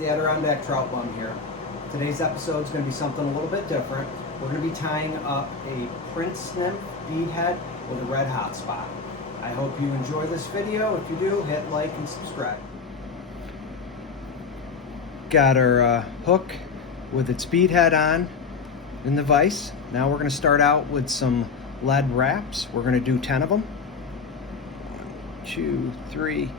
the Adirondack Trout Bum here. Today's episode is going to be something a little bit different. We're going to be tying up a Prince Nymph bead head with a red hot spot. I hope you enjoy this video. If you do, hit like and subscribe. Got our hook with its bead head on in the vise. Now we're going to start out with some lead wraps. We're going to do 10 of them. 1, 2, 3.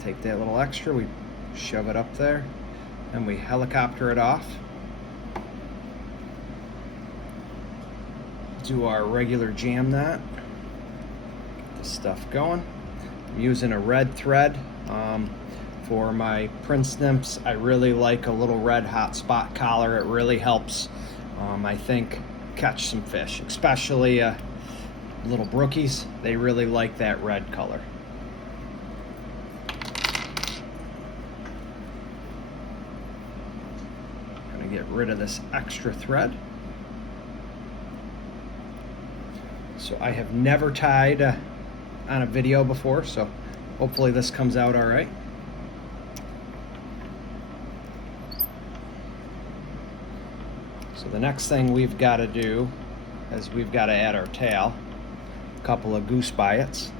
Take that little extra, we shove it up there, and we helicopter it off. Do our regular jam knot. Get this stuff going. I'm using a red thread. For my Prince Nymphs, I really like a little red hot spot collar. It really helps, I think, catch some fish, especially little brookies. They really like that red color. Gonna get rid of this extra thread. So I have never tied on a video before, so hopefully this comes out all right. So the next thing we've got to do is we've got to add our tail. Couple of goose biots.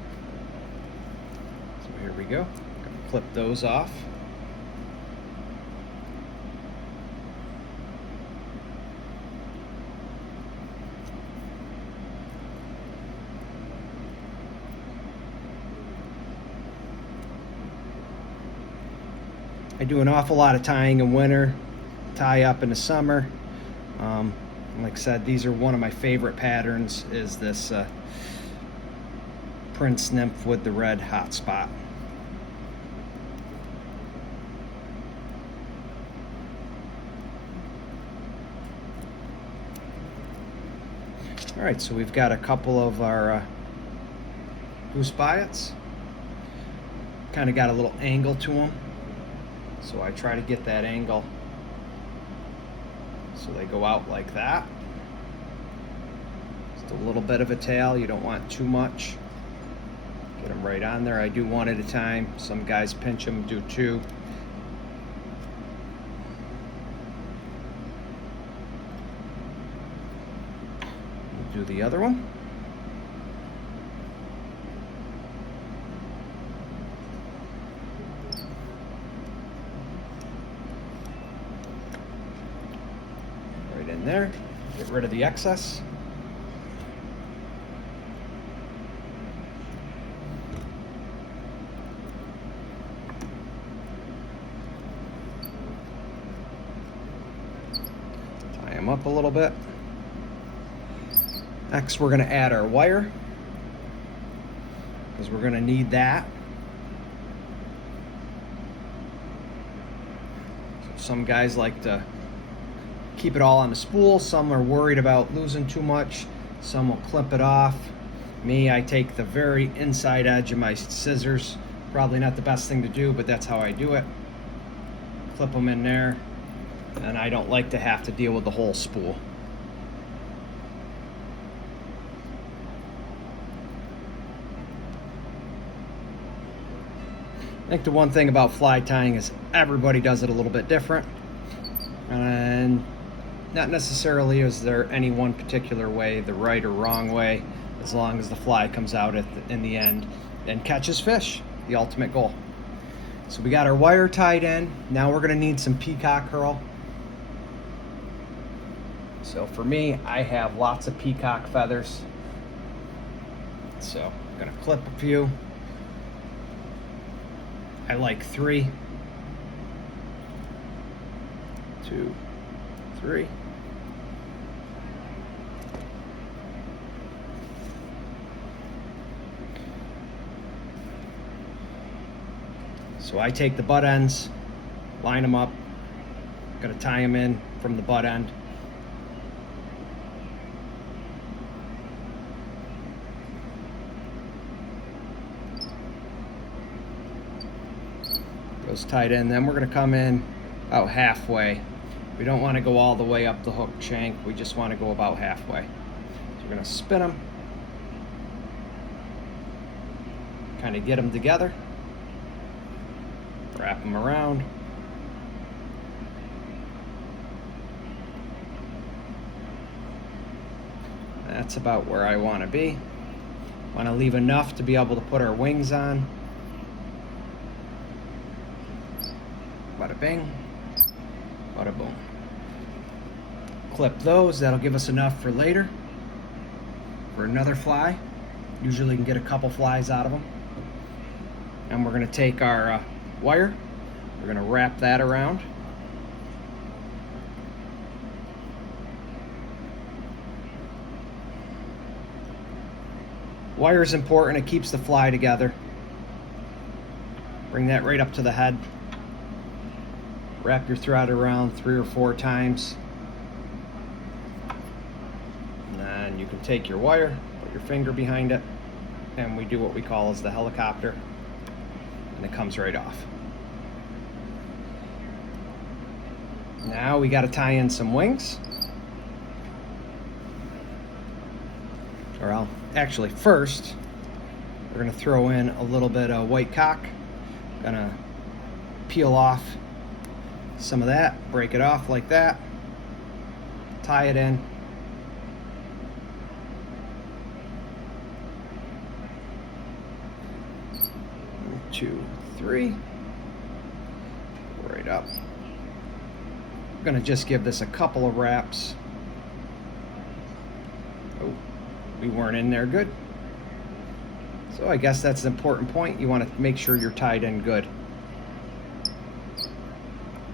So here we go. Gonna clip those off. I do an awful lot of tying in winter, tie up in the summer. Like I said, these are one of my favorite patterns, is this Prince Nymph with the red hot spot. All right, so we've got a couple of our goose biots. Kind of got a little angle to them, so I try to get that angle so they go out like that. Just a little bit of a tail, you don't want too much. Get them right on there. I do one at a time. Some guys pinch them, do two. We'll do the other one. Right in there. Get rid of the excess. Up a little bit. Next, we're going to add our wire, because we're going to need that. So some guys like to keep it all on the spool. Some are worried about losing too much. Some will clip it off. Me, I take the very inside edge of my scissors. Probably not the best thing to do, but that's how I do it. Clip them in there. And I don't like to have to deal with the whole spool. I think the one thing about fly tying is everybody does it a little bit different. And not necessarily is there any one particular way, the right or wrong way, as long as the fly comes out in the end and catches fish, the ultimate goal. So we got our wire tied in. Now we're gonna need some peacock herl. So for me, I have lots of peacock feathers. So I'm gonna clip a few. I like 3. 2, 3. So I take the butt ends, line them up, gonna tie them in from the butt end. Goes tight in. Then we're going to come in about halfway We don't want to go all the way up the hook shank. We just want to go about halfway. So we're going to spin them. Kind of get them together. Wrap them around. That's about where I want to be. Want to leave enough to be able to put our wings on. Bada bing, bada boom. Clip those, that'll give us enough for later. For another fly. Usually you can get a couple flies out of them. And we're going to take our wire, we're going to wrap that around. Wire is important, it keeps the fly together. Bring that right up to the head. Wrap your thread around 3 or 4 times. And then you can take your wire, put your finger behind it, and we do what we call as the helicopter, and it comes right off. Now we got to tie in some wings. Or actually first, we're going to throw in a little bit of white cock. Gonna peel off some of that, break it off like that, tie it in. One, 2, 3, right up. I'm gonna just give this a couple of wraps. Oh, we weren't in there good. So I guess that's an important point. You want to make sure you're tied in good.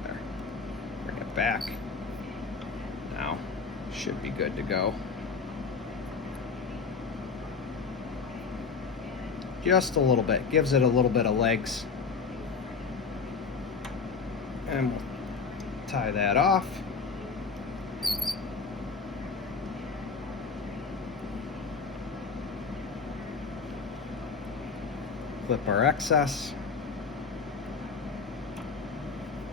There. Bring it back. Now, should be good to go. Just a little bit. Gives it a little bit of legs. And we'll tie that off. Clip our excess.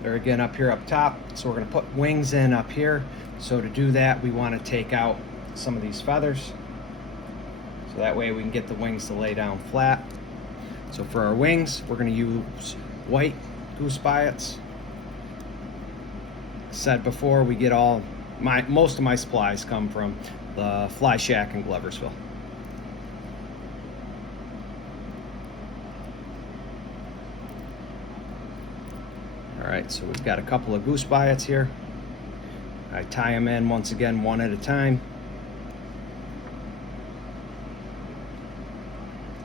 There again, up here up top. So we're going to put wings in up here. So to do that, we want to take out some of these feathers. So that way we can get the wings to lay down flat. So for our wings, we're going to use white goose biots. Said before, we get most of my supplies come from the Fly Shack in Gloversville. Alright, so we've got a couple of goose biots here. I tie them in once again, one at a time.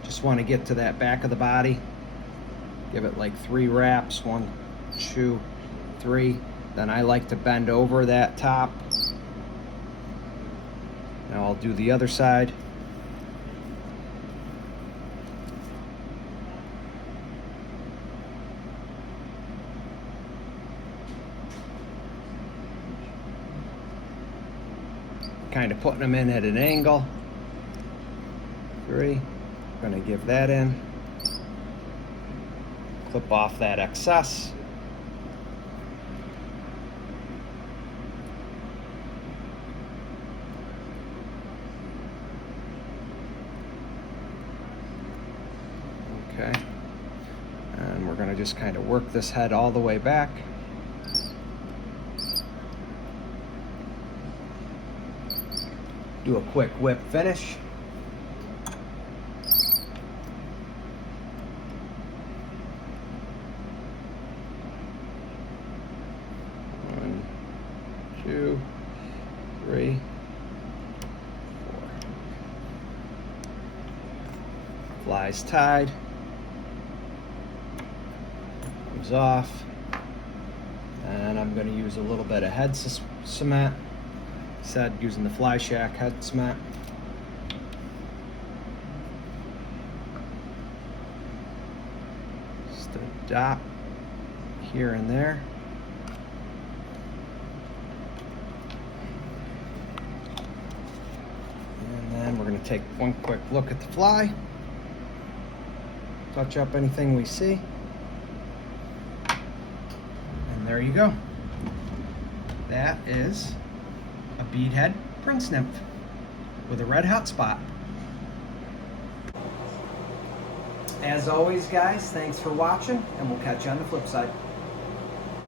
Just want to get to that back of the body. Give it like 3 wraps, 1, 2, 3. Then I like to bend over that top. Now I'll do the other side. Kind of putting them in at an angle. 3. Going to give that in. Clip off that excess. Okay. And we're going to just kind of work this head all the way back. Do a quick whip finish. One, 2, 3, 4. Flies tied. Comes off. And I'm going to use a little bit of head cement. Said using the Fly Shack head cement. Just a dot here and there. And then we're going to take one quick look at the fly. Touch up anything we see. And there you go. that is a beadhead Prince Nymph with a red hot spot. As always, guys, thanks for watching, and we'll catch you on the flip side.